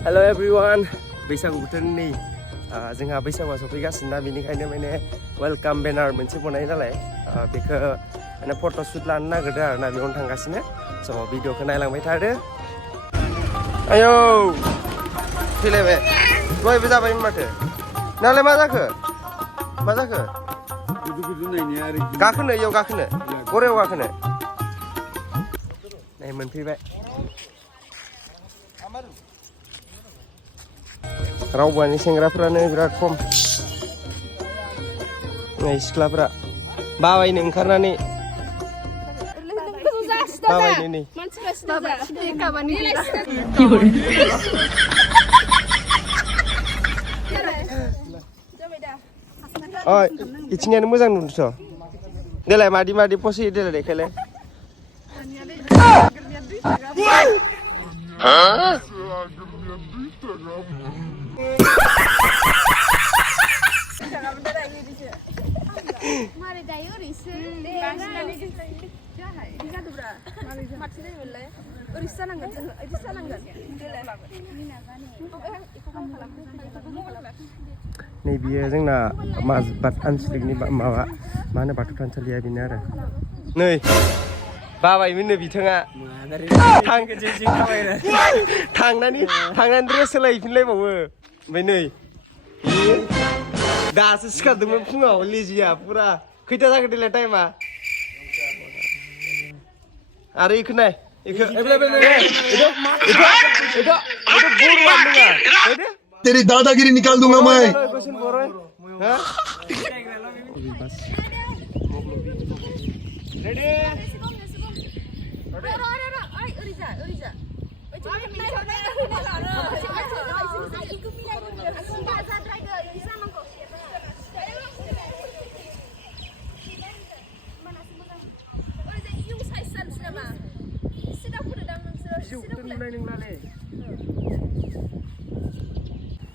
Hello everyone, बैसागु बोथोरनि जोंहा बैसागुआ सफैगासिनो ना बेनिखायनो माने वेलकाम बेनार मोनसे बनायो नालाय बेखौ माने फट' शुट लानो नागिरदों आरो ना बेयावनो थांगासिनो स' भिडिअखौ नायलांबाय थादो आयौ फैलायबाय दहायबो जाबायमोन माथो नालाय मा जाखो गाखोनो इयाव गाखोनो गरायाव गाखोनो नै मोनफैबाय रावबोआनो सेंग्राफ्रानो बिराद खम नै सिख्लाफ्रा बाबायनो ओंखारनानै बाबायनो नै इथिंनियानो मोजां नुदोंथ' देलाय मादि फसयो देलाय देखायलाय नै बियो जोंना माजबाद आनसलिकनि माबा मा होनो बाथौ थानसालिया बेनो आरो नै बाबायमोननो बिथाङा थांनानै ड्रेस सोलायफिनलायबावो ओमफ्राय नै दासो सिखारदोंमोन फुङाव लेजिया पुरा खैथा जाखो देलाय टाइमा आरो इखौ नाय तेरी दादागिरी निकाल दूंगा मैं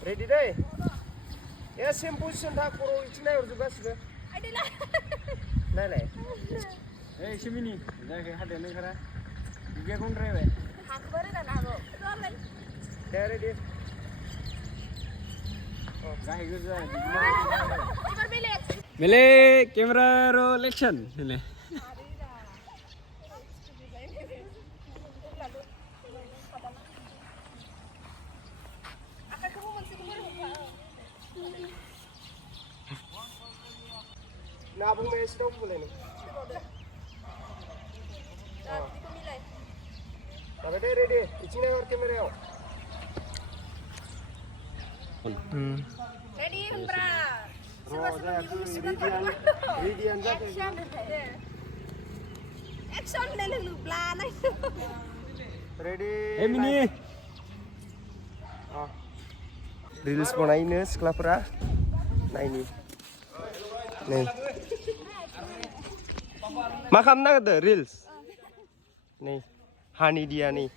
Ready deh? Ya same position dah koro itu naik urut juga sudah. Naik. Sini ni, jangan hati ni kara. Dia kau drive. Hak baru dah nak go. Dah ready. Oh, dah ikut dah. Mele kamera roll action. Mele. Nabung mes dong boleh nih. Tapi deh ready, icingnya orang kamera yo. Ready, Mbra. Ready anja. Action nih lu plan. Ready. Mini. Reels बनाइनो सिख्लाफोरा नायनि नै मा खालामनो नागिरदों reels नै हानि दिया नै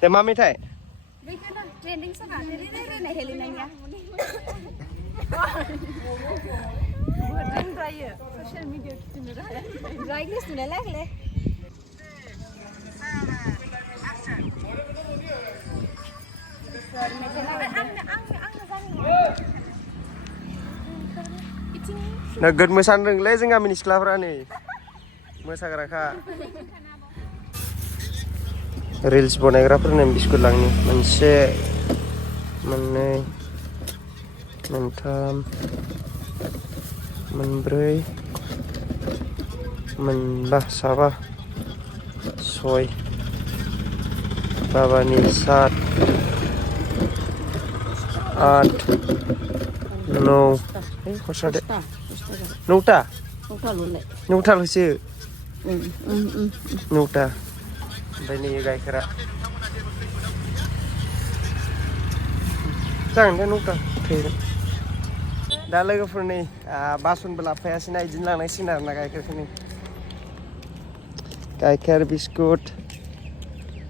दे मा मेथाइ ट्रेंडिंग सगा रे हेलिनाया बोरजों जायो ससियेल मिडिया खिथिनो राइग्रेस नुनाय लागले नोगोद मोसानो रोंलै जों गामिनि सिख्लाफ्रा नै मोसाग्राखा रिल्स बनायग्राफोरनो बिस्कुट लांनि मोनसे मोननै मोनथाम मोनब्रै मोनबा साबा सय बाबानि 7 8 9 खरसा दे 9टा 9टाल'सो 9टा ओमफ्राय नै गाइखेरा जागोन दे 9टा थैगोन दा लोगोफोर नै बासनबो लाबोफायासैना बिदिनो लांनांसिगोन आरोना गाइखेरखौ नै गाइखेर बिस्कुट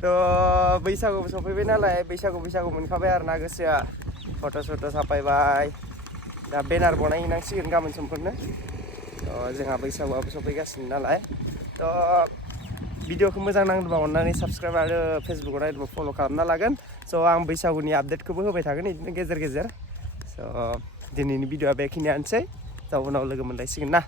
थ' बैसागुबो सफैबाय नालाय बैसागु मोनखाबाय आरोना गोसोआ फट' साफायबाय दा बेनार बनायहैनांसिगोन गाबोन समफोरनो थ' जोंहा बैसागुआबो सफैगासिनो नालाय थ' भिडिअखौ मोजां नांदोंबा अननानै साबस्क्राइब आरो फेसबुकाव नायदोंबा फल' खालामना लागोन स' आं बैसागुनि आपडेटखौबो होबाय थागोन बिदिनो गेजेर गेजेर स' दिनैनि भिडिअआ बेखिनियानोसै स' उनाव लोगो मोनलायसिगोन ना